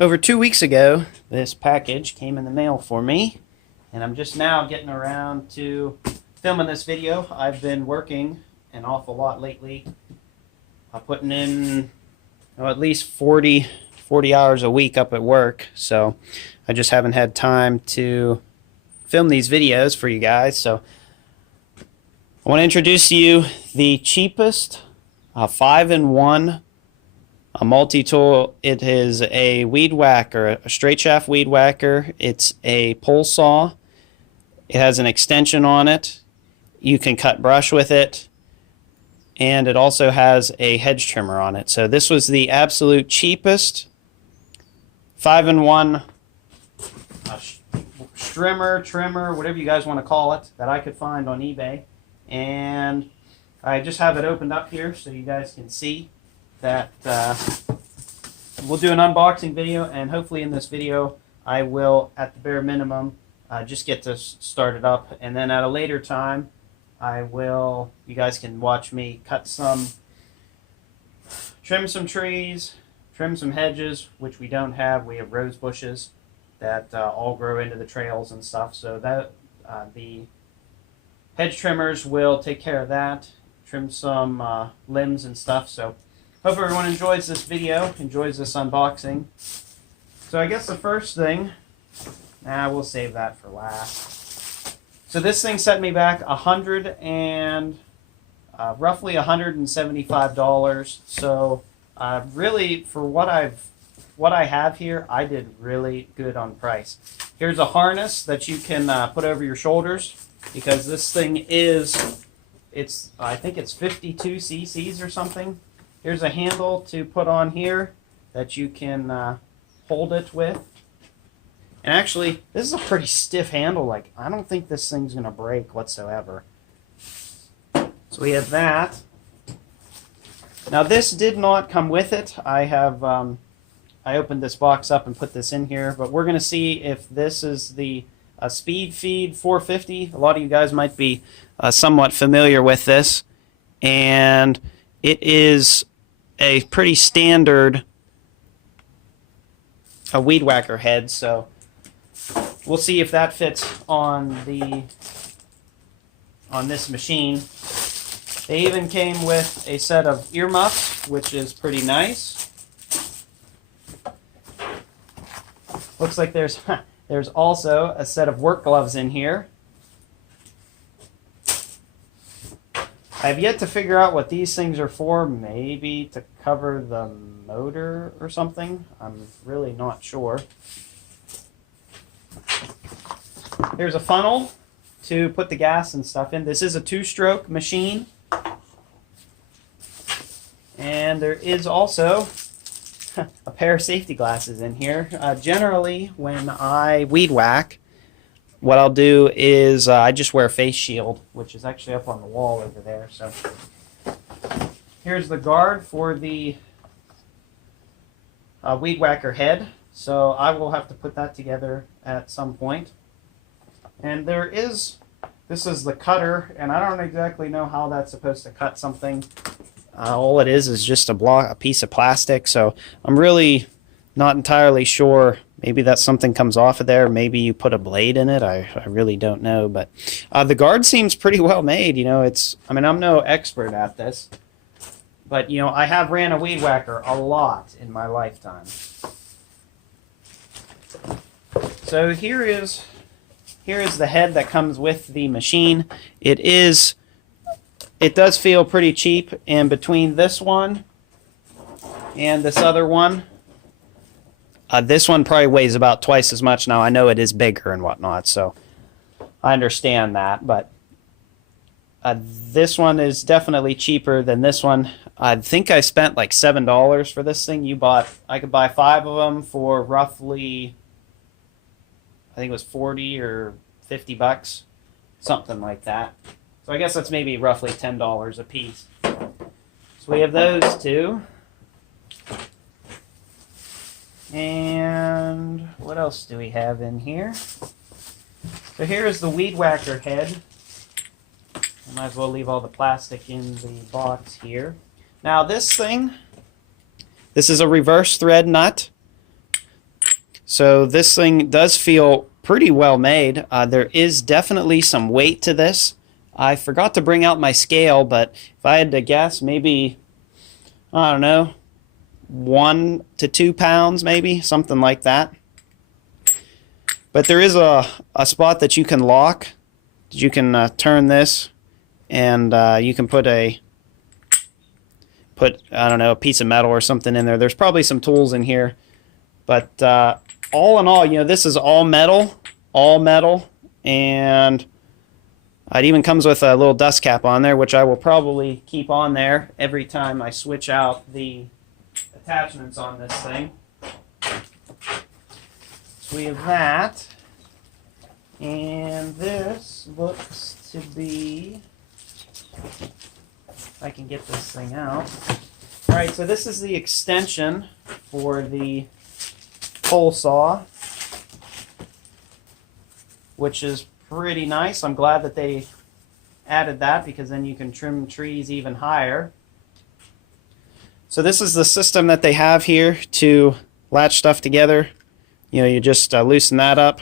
Over 2 weeks ago, this package came in the mail for me, and I'm just now getting around to filming this video. I've been working an awful lot lately, putting in at least 40 hours a week up at work, so I just haven't had time to film these videos for you guys. So I want to introduce to you the cheapest 5-in-1 a multi-tool. It is a weed whacker, a straight shaft weed whacker. It's a pole saw. It has an extension on it. You can cut brush with it. And it also has a hedge trimmer on it. So this was the absolute cheapest 5-in-1 trimmer, whatever you guys want to call it, that I could find on eBay. And I just have it opened up here so you guys can see that we'll do an unboxing video, and hopefully in this video I will, at the bare minimum, just get this started up, and then at a later time you guys can watch me trim some trees, trim some hedges, which we don't have. We have rose bushes that all grow into the trails and stuff, so that the hedge trimmers will take care of that, trim some limbs and stuff. So hope everyone enjoys this video, enjoys this unboxing. So I guess the first thing, we'll save that for last. So this thing set me back roughly $175. So really, for what I have here, I did really good on price. Here's a harness that you can put over your shoulders, because this thing I think it's 52 cc's or something. Here's a handle to put on here that you can hold it with. And actually, this is a pretty stiff handle. Like, I don't think this thing's going to break whatsoever. So we have that. Now, this did not come with it. I opened this box up and put this in here, but we're going to see if this is the Speed Feed 450. A lot of you guys might be somewhat familiar with this. And it is a pretty standard weed whacker head, so we'll see if that fits on this machine. They even came with a set of earmuffs, which is pretty nice. Looks like there's also a set of work gloves in here. I have yet to figure out what these things are for. Maybe to cover the motor or something. I'm really not sure. Here's a funnel to put the gas and stuff in. This is a 2-stroke machine. And there is also a pair of safety glasses in here. Generally, when I weed whack, what I'll do is I just wear a face shield, which is actually up on the wall over there. So here's the guard for the weed whacker head. So I will have to put that together at some point. And this is the cutter, and I don't exactly know how that's supposed to cut something. All it is just a piece of plastic. So I'm really not entirely sure. Maybe that something comes off of there. Maybe you put a blade in it. I really don't know. But the guard seems pretty well made. I'm no expert at this. But, I have ran a weed whacker a lot in my lifetime. So here is the head that comes with the machine. It does feel pretty cheap. And between this one and this other one, this one probably weighs about twice as much. Now, I know it is bigger and whatnot, so I understand that, but this one is definitely cheaper than this one. I think I spent like $7 for this thing. I could buy 5 of them for roughly, I think it was 40 or 50 bucks, something like that. So I guess that's maybe roughly $10 a piece. So we have those two. And what else do we have in here? So here is the weed whacker head. I might as well leave all the plastic in the box here. Now this is a reverse thread nut. So this thing does feel pretty well made. There is definitely some weight to this. I forgot to bring out my scale, but if I had to guess, maybe, I don't know, 1 to 2 pounds, maybe, something like that. But there is a spot that you can lock. You can turn this, and you can put I don't know, a piece of metal or something in there. There's probably some tools in here, but all in all, you know, this is all metal, and it even comes with a little dust cap on there, which I will probably keep on there every time I switch out the attachments on this thing. So we have that, and this looks to be, if I can get this thing out. All right, so this is the extension for the pole saw, which is pretty nice. I'm glad that they added that, because then you can trim trees even higher. So this is the system that they have here to latch stuff together. You know, you just loosen that up.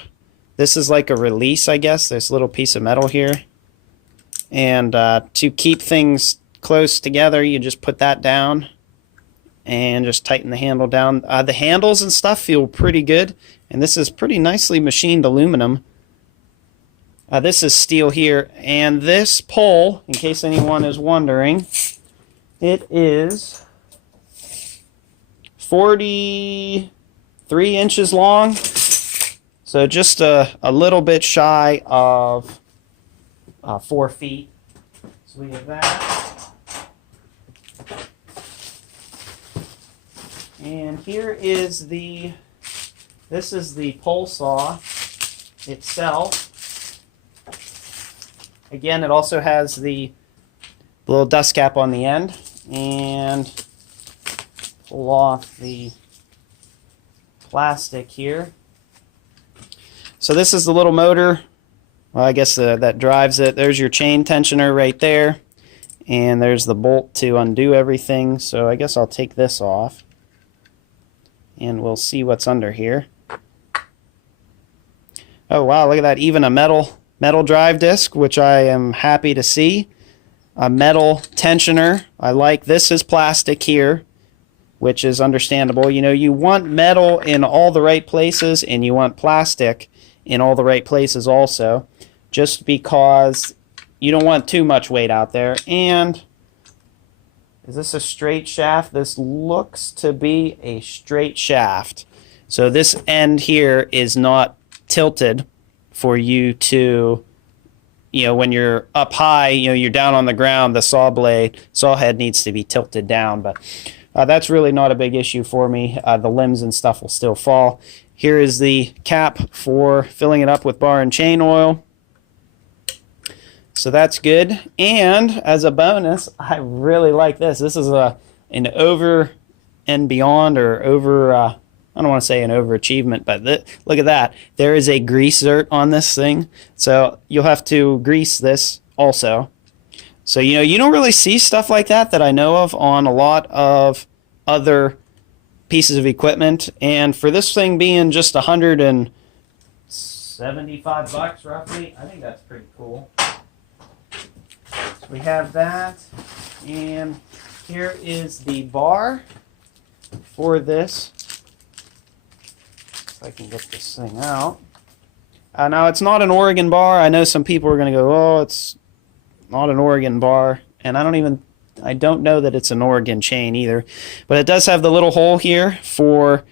This is like a release, I guess. There's a little piece of metal here. And to keep things close together, you just put that down and just tighten the handle down. The handles and stuff feel pretty good, and this is pretty nicely machined aluminum. This is steel here, and this pole, in case anyone is wondering, it is 43 inches long, so just a little bit shy of 4 feet. So we have that. And here is this is the pole saw itself. Again, it also has the little dust cap on the end, and pull off the plastic here. So this is the little motor. Well, I guess that drives it. There's your chain tensioner right there, and there's the bolt to undo everything. So I guess I'll take this off, and we'll see what's under here. Oh wow, look at that, even a metal drive disc, which I am happy to see. A metal tensioner. I like this is plastic here, which is understandable. You know, you want metal in all the right places, and you want plastic in all the right places also, just because you don't want too much weight out there. And is this a straight shaft? This looks to be a straight shaft. So this end here is not tilted for you to, you know, when you're up high, you know, you're down on the ground, the saw head needs to be tilted down, but that's really not a big issue for me. The limbs and stuff will still fall. Here is the cap for filling it up with bar and chain oil. So that's good. And as a bonus, I really like this. This is an over and beyond, or over, I don't want to say an overachievement, but look at that. There is a grease zert on this thing. So you'll have to grease this also. So, you know, you don't really see stuff like that I know of on a lot of other pieces of equipment. And for this thing being just $175 roughly, I think that's pretty cool. So we have that, and here is the bar for this. If I can get this thing out. Now, it's not an Oregon bar. I know some people are going to go, oh, it's not an Oregon bar, and I don't know that it's an Oregon chain either, but it does have the little hole here for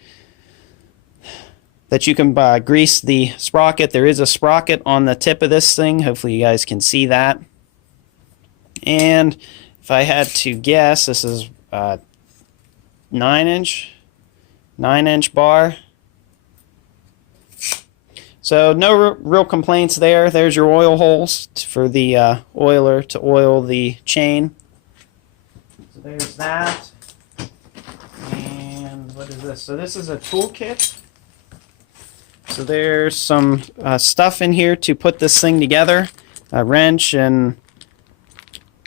that you can grease the sprocket. There is a sprocket on the tip of this thing. Hopefully you guys can see that. And if I had to guess, this is 9-inch bar. So no real complaints there. There's your oil holes for the oiler to oil the chain. So there's that. And what is this? So this is a toolkit. So there's some stuff in here to put this thing together. A wrench, and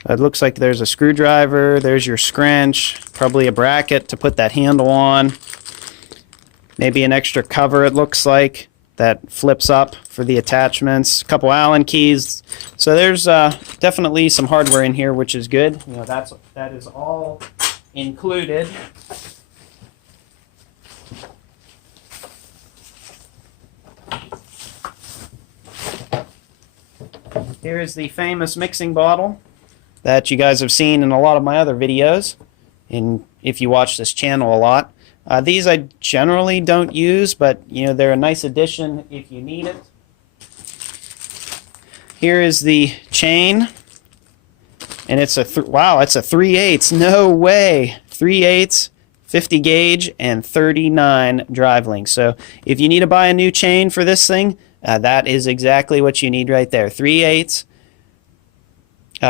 it looks like there's a screwdriver. There's your scrunch, probably a bracket to put that handle on. maybe an extra cover, it looks like, that flips up for the attachments, a couple Allen keys. So there's definitely some hardware in here, which is good. You know, that is all included. Here is the famous mixing bottle that you guys have seen in a lot of my other videos, and if you watch this channel a lot. These I generally don't use, but you know, they're a nice addition if you need it. Here is the chain, and it's a wow, it's a 3/8. No way, 3/8, 50 gauge, and 39 drive links. So if you need to buy a new chain for this thing, that is exactly what you need right there. 3/8,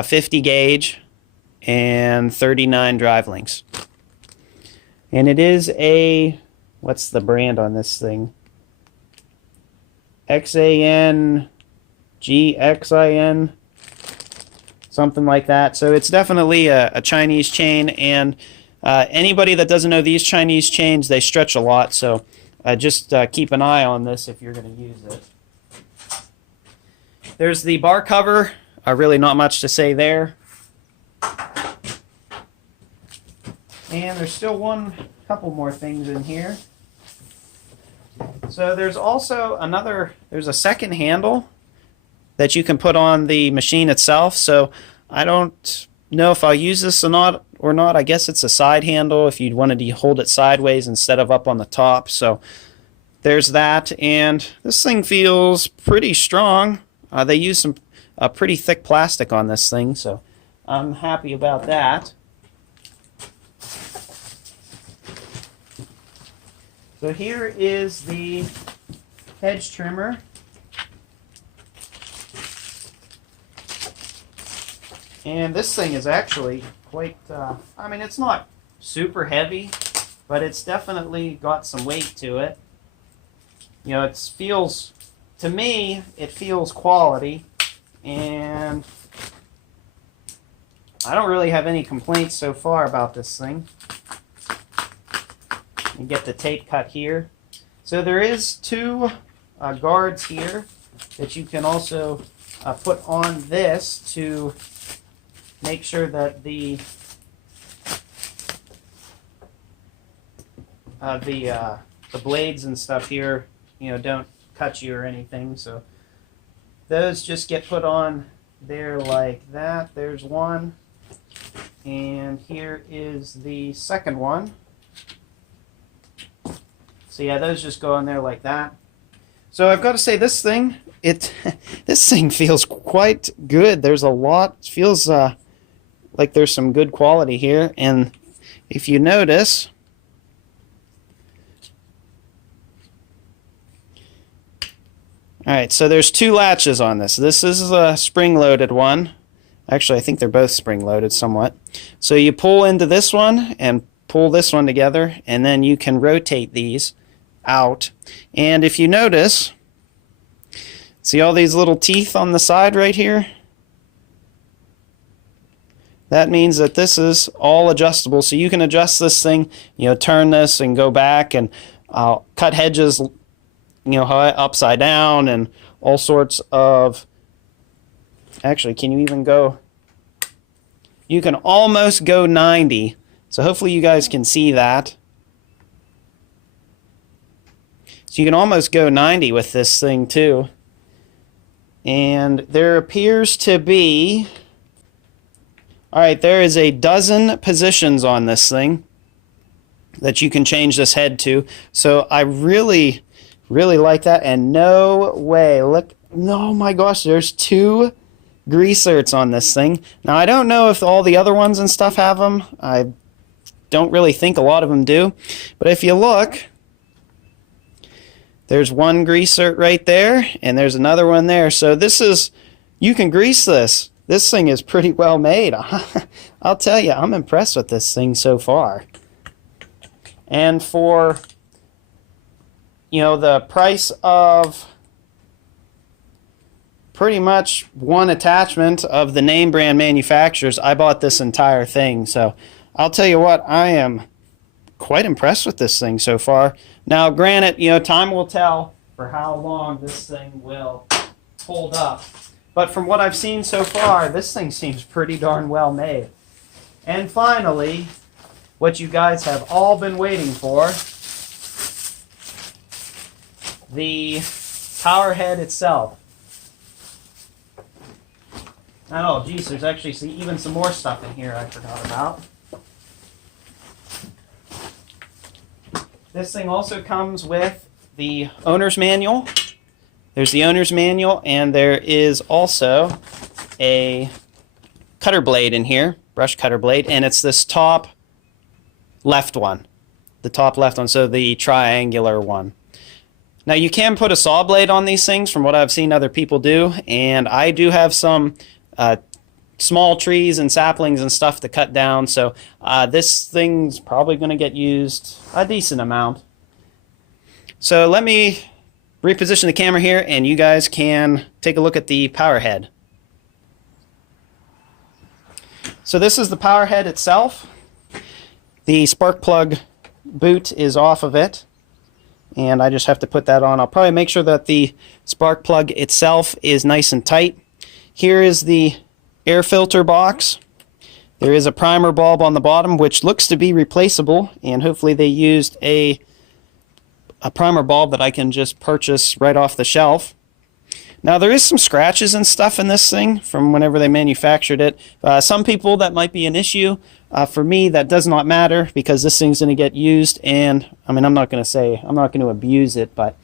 50 gauge, and 39 drive links. And it is a, what's the brand on this thing? XAN, GXIN, something like that. So it's definitely a Chinese chain, and anybody that doesn't know these Chinese chains, they stretch a lot, so just keep an eye on this if you're going to use it. There's the bar cover. Really not much to say there. And there's still couple more things in here. So there's also there's a second handle that you can put on the machine itself. So I don't know if I'll use this or not. I guess it's a side handle if you wanted to hold it sideways instead of up on the top. So there's that, and this thing feels pretty strong. They use some pretty thick plastic on this thing, so I'm happy about that. So here is the Hedge trimmer. And this thing is actually quite, I mean, it's not super heavy, but it's definitely got some weight to it. You know, it feels, to me, it feels quality, and I don't really have any complaints so far about this thing. You get the tape cut here. So there is two guards here that you can also put on this to make sure that the blades and stuff here, you know, don't cut you or anything. So those just get put on there like that. There's one, and here is the second one. So yeah, those just go on there like that. So I've got to say, this thing, this thing feels quite good. There's a lot, it feels like there's some good quality here. And if you notice, alright, so there's two latches on this. This is a spring-loaded one. Actually, I think they're both spring-loaded somewhat. So you pull into this one and pull this one together, and then you can rotate these out. And if you notice, see all these little teeth on the side right here? That means that this is all adjustable, so you can adjust this thing, you know, turn this and go back and cut hedges, you know, upside down, and all sorts of, actually, can you even go, you can almost go 90, so hopefully you guys can see that. So you can almost go 90 with this thing too. And there appears to be, alright, there is a dozen positions on this thing that you can change this head to. So I really like that. And no way, look, oh my gosh, there's two greaserts on this thing. Now I don't know if all the other ones and stuff have them. I don't really think a lot of them do. But if you look, there's one greaser right there, and there's another one there. So this is, you can grease this. This thing is pretty well made. I'll tell you, I'm impressed with this thing so far. And for, you know, the price of pretty much one attachment of the name brand manufacturers, I bought this entire thing. So I'll tell you what, I am quite impressed with this thing so far. Now, granted, you know, time will tell for how long this thing will hold up. But from what I've seen so far, this thing seems pretty darn well made. And finally, what you guys have all been waiting for, the power head itself. Oh, geez, there's actually even some more stuff in here I forgot about. This thing also comes with the owner's manual. There's the owner's manual, and there is also a cutter blade in here, brush cutter blade, and it's this top left one. The top left one, so the triangular one. Now you can put a saw blade on these things from what I've seen other people do, and I do have some small trees and saplings and stuff to cut down, so this thing's probably going to get used a decent amount. So let me reposition the camera here and you guys can take a look at the power head. So this is the power head itself. The spark plug boot is off of it, and I just have to put that on. I'll probably make sure that the spark plug itself is nice and tight. Here is the air filter box. There is a primer bulb on the bottom which looks to be replaceable, and hopefully they used a primer bulb that I can just purchase right off the shelf. Now there is some scratches and stuff in this thing from whenever they manufactured it. Some people that might be an issue. For me that does not matter because this thing's going to get used, and I mean I'm not going to abuse it, but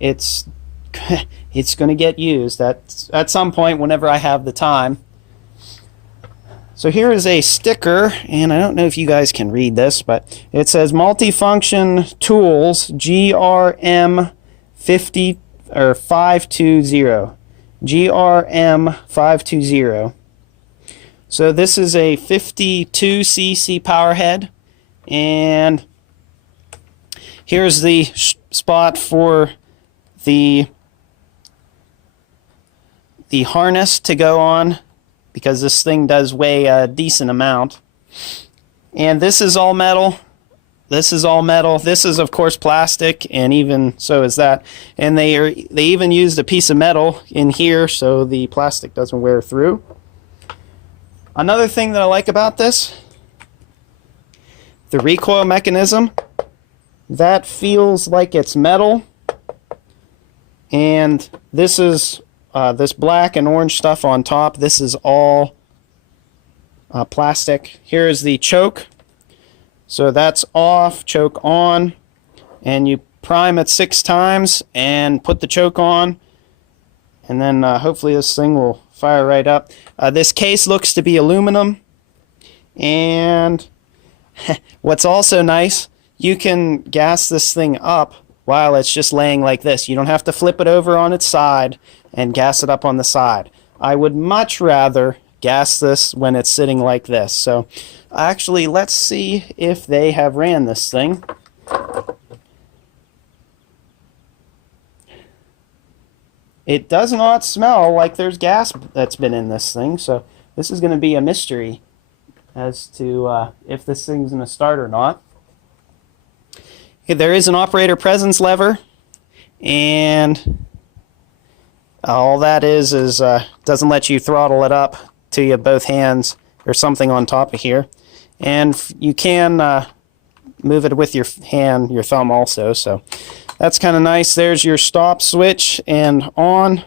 it's going to get used at some point whenever I have the time. So here is a sticker, and I don't know if you guys can read this, but it says Multifunction Tools GRM 50 or 520. GRM 520. So this is a 52cc power head, and here's the spot for the harness to go on, because this thing does weigh a decent amount. And this is all metal. This is all metal. This is of course plastic, and even so is that. And they even used a piece of metal in here so the plastic doesn't wear through. Another thing that I like about this, the recoil mechanism, that feels like it's metal. And this is this black and orange stuff on top. This is all plastic. Here is the choke. So that's off, choke on, and you prime it 6 times and put the choke on, and then hopefully this thing will fire right up. This case looks to be aluminum, and what's also nice, you can gas this thing up while it's just laying like this. You don't have to flip it over on its side and gas it up on the side. I would much rather gas this when it's sitting like this. So actually, let's see if they have ran this thing. It does not smell like there's gas that's been in this thing, so this is going to be a mystery as to if this thing's going to start or not. There is an operator presence lever, and all that is doesn't let you throttle it up to you both hands. There's something on top of here, and you can move it with your hand, your thumb also, so that's kind of nice. There's your stop switch and on,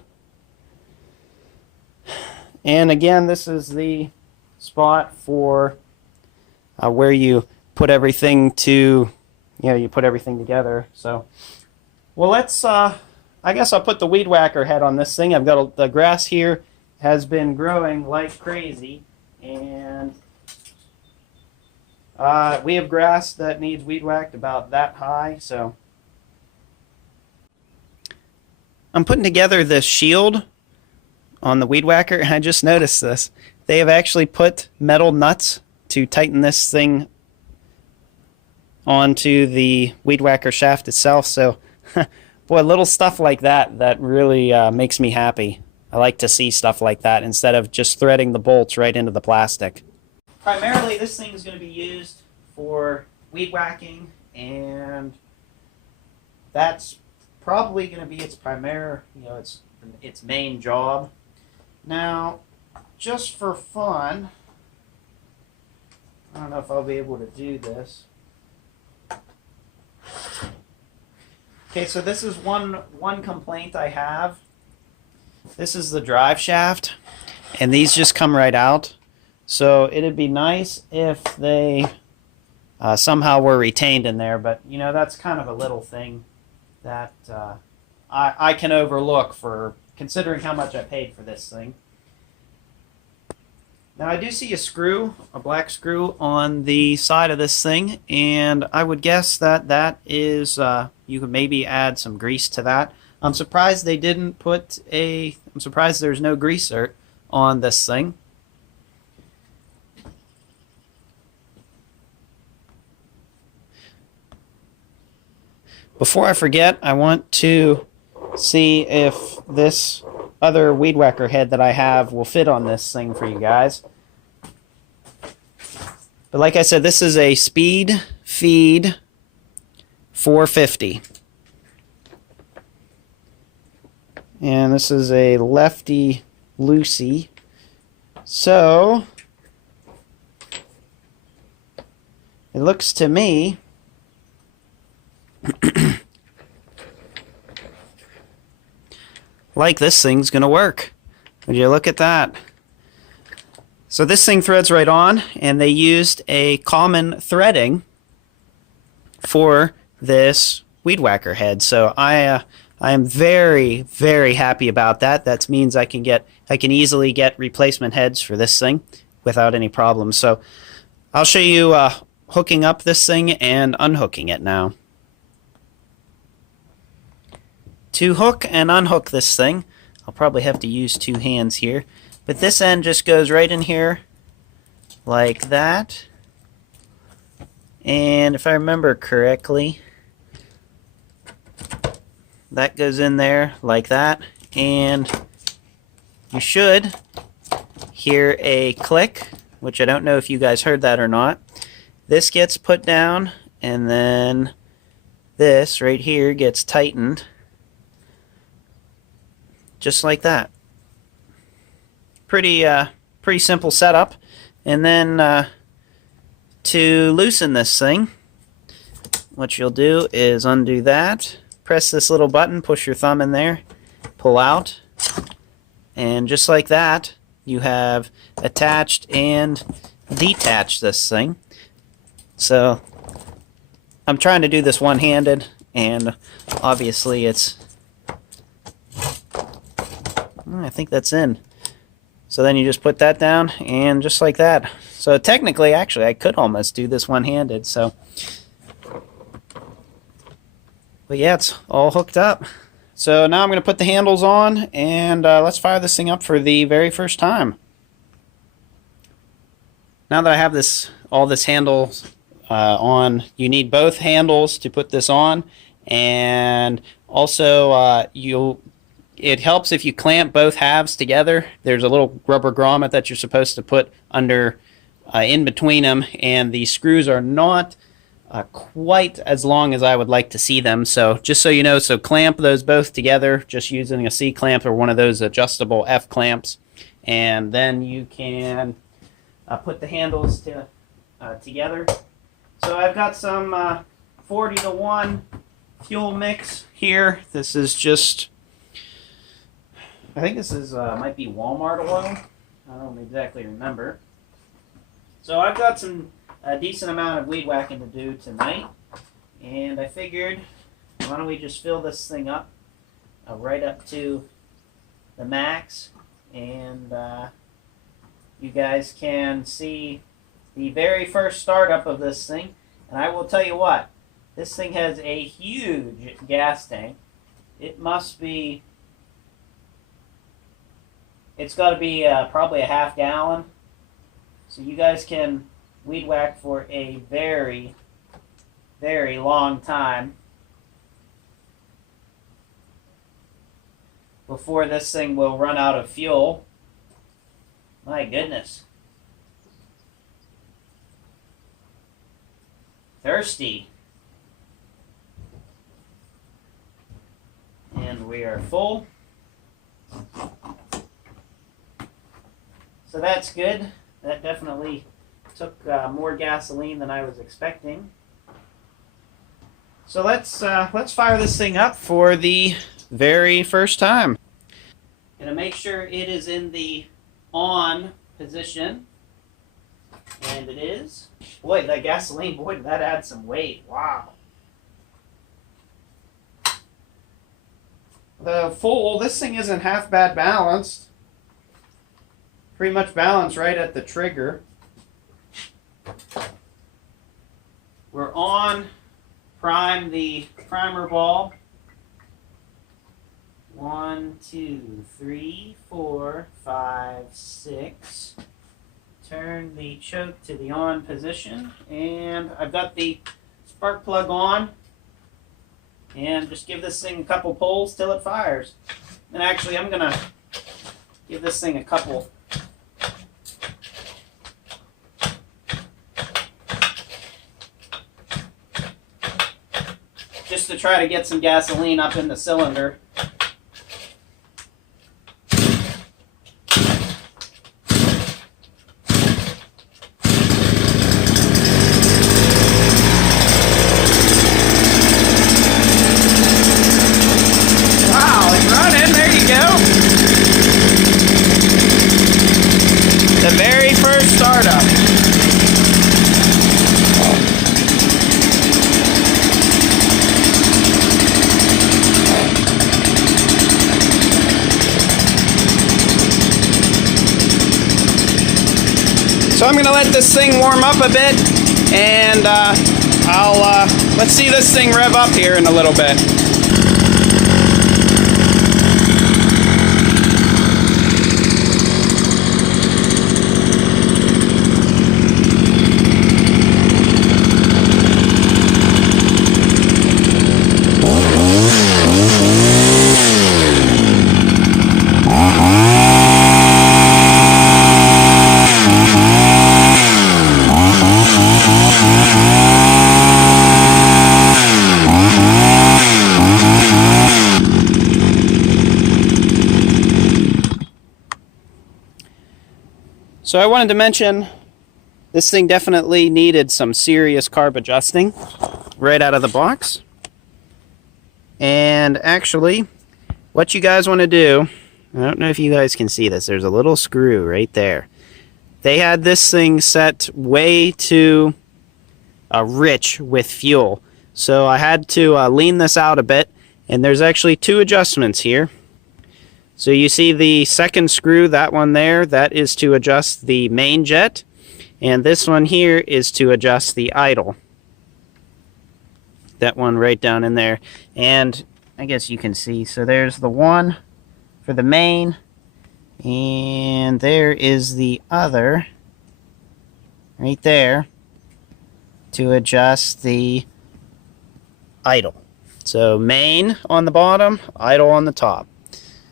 and again this is the spot for where you put everything to, you put everything together. So well, let's I guess I'll put the weed whacker head on this thing. I've got the grass here has been growing like crazy, and we have grass that needs weed whacked about that high. So I'm putting together this shield on the weed whacker, and I just noticed this. They have actually put metal nuts to tighten this thing onto the weed whacker shaft itself. So boy, little stuff like that really makes me happy. I like to see stuff like that instead of just threading the bolts right into the plastic. Primarily this thing is going to be used for weed whacking, and that's probably going to be its primary, its main job. Now, just for fun, I don't know if I'll be able to do this. Okay, so this is one complaint I have. This is the drive shaft, and these just come right out. So it'd be nice if they somehow were retained in there, but that's kind of a little thing that I can overlook for considering how much I paid for this thing. Now I do see a black screw on the side of this thing, and I would guess that is, you could maybe add some grease to that. I'm surprised they didn't I'm surprised there's no greaser on this thing. Before I forget, I want to see if this other weed whacker head that I have will fit on this thing for you guys. But like I said, this is a Speed Feed 450. And this is a lefty loosey. So it looks to me like this thing's gonna work. Would you look at that? So this thing threads right on, and they used a common threading for this weed whacker head. So I am very, very happy about that. That means I can easily get replacement heads for this thing without any problems. So I'll show you hooking up this thing and unhooking it now. To hook and unhook this thing, I'll probably have to use two hands here, but this end just goes right in here like that. And if I remember correctly, that goes in there like that, and you should hear a click, which I don't know if you guys heard that or not. This gets put down, and then this right here gets tightened just like that. Pretty simple setup. And then to loosen this thing, what you'll do is undo that, press this little button, push your thumb in there, pull out, and just like that, you have attached and detached this thing. So I'm trying to do this one-handed, and obviously I think that's in. So then you just put that down, and just like that. So technically, actually, I could almost do this one-handed. So, but yeah, it's all hooked up. So now I'm going to put the handles on, and let's fire this thing up for the very first time. Now that I have all this handles on, you need both handles to put this on, and also it helps if you clamp both halves together. There's a little rubber grommet that you're supposed to put under in between them, and the screws are not quite as long as I would like to see them. So just so you know, so clamp those both together just using a C-clamp or one of those adjustable F-clamps, and then you can put the handles together. So I've got some 40-to-1 fuel mix here. This is just, I think this is might be Walmart oil. I don't exactly remember. So I've got a decent amount of weed whacking to do tonight, and I figured, why don't we just fill this thing up right up to the max, and you guys can see the very first startup of this thing. And I will tell you what, this thing has a huge gas tank. It must be, it's got to be probably a half gallon. So you guys can weed whack for a very, very long time before this thing will run out of fuel. My goodness. thirsty. And we are full. So that's good. That definitely took more gasoline than I was expecting. So let's fire this thing up for the very first time. Gonna make sure it is in the on position, and it is. Boy, that gasoline, boy, did that add some weight. Wow. The full, this thing isn't half bad balanced. Pretty much balanced right at the trigger. We're on prime the primer ball. 1, 2, 3, 4, 5, 6. Turn the choke to the on position, and I've got the spark plug on. And just give this thing a couple pulls till it fires. And actually, I'm gonna give this thing a couple. Just to try to get some gasoline up in the cylinder. The very first startup. So I'm going to let this thing warm up a bit, and let's see this thing rev up here in a little bit. So I wanted to mention this thing definitely needed some serious carb adjusting right out of the box. And actually, what you guys want to do, I don't know if you guys can see this, there's a little screw right there. They had this thing set way too rich with fuel. So I had to lean this out a bit, and there's actually two adjustments here. So you see the second screw, that one there, that is to adjust the main jet. And this one here is to adjust the idle. That one right down in there. And I guess you can see, so there's the one for the main. And there is the other right there to adjust the idle. So main on the bottom, idle on the top.